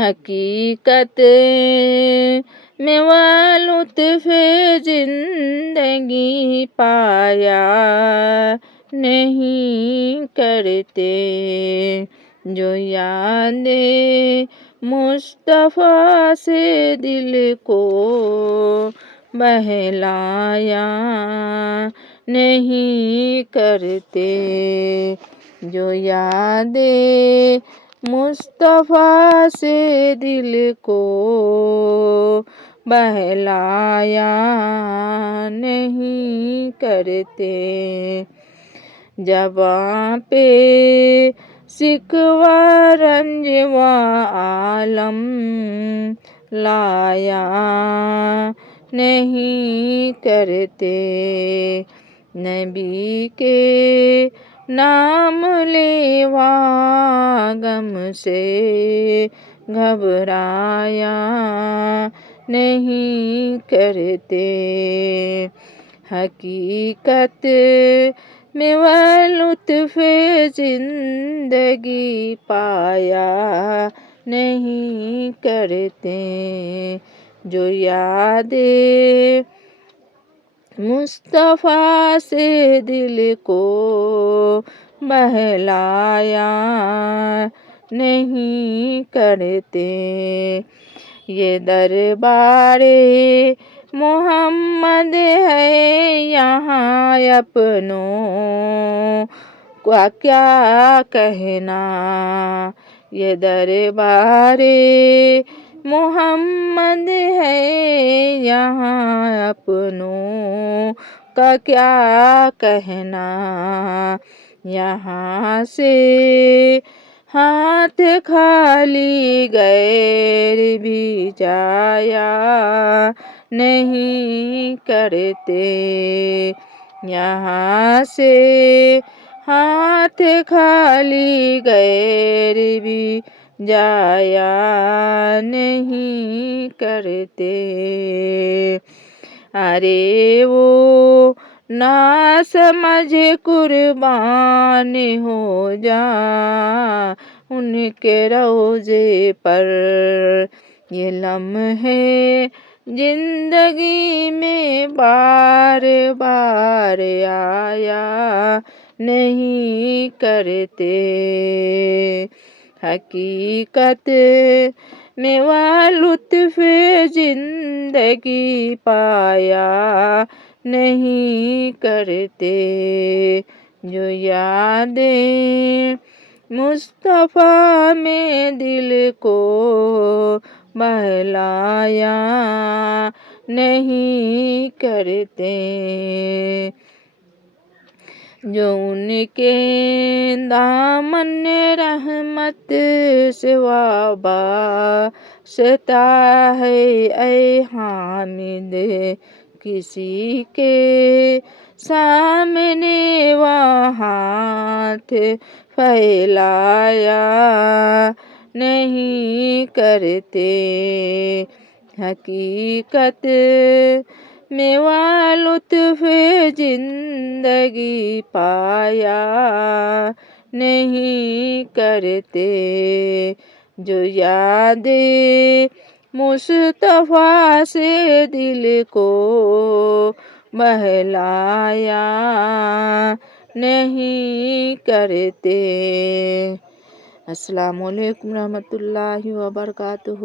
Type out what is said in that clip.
حقیقت میں وہ لطف زندگی پایا نہیں کرتے، جو یاد مصطفیٰ سے دل کو بہلایا نہیں کرتے، جو یاد مصطفیٰ سے دل کو بہلایا نہیں کرتے۔ زباں پہ شکوہ رنج و عالم لایا نہیں کرتے، نبی کے نام لیوا غم سے گھبرایا نہیں کرتے، حقیقت میں وہ لطف زندگی پایا نہیں کرتے، جو یاد مصطفیٰ سے دل کو بہلایا نہیں کرتے۔ یہ دربار محمد ہے، یہاں اپنوں کا کیا کہنا، یہ دربار محمد ہے، یہاں اپنوں کا کیا کہنا، یہاں سے ہاتھ خالی غیر بھی جایا نہیں کرتے، یہاں سے ہاتھ خالی غیر بھی جایا نہیں کرتے۔ ارے وہ نہ سمجھ قربان ہو جا ان کے روضے پر، یہ لمحے زندگی میں بار بار آیا نہیں کرتے، حقیقت میں وہ لطف زندگی پایا نہیں کرتے، جو یاد مصطفیٰ میں دل کو بہلایا نہیں کرتے، جو ان کے دامن رحمت سے وابستہ ہے، اے حامد کسی کے سامنے وہ ہاتھ پھیلایا نہیں کرتے، حقیقت میں وہ لطف زندگی پایا نہیں کرتے، جو یاد مصطفیٰ سے دل کو بہلایا نہیں کرتے۔ السلام علیکم ورحمۃ اللہ وبرکاتہ۔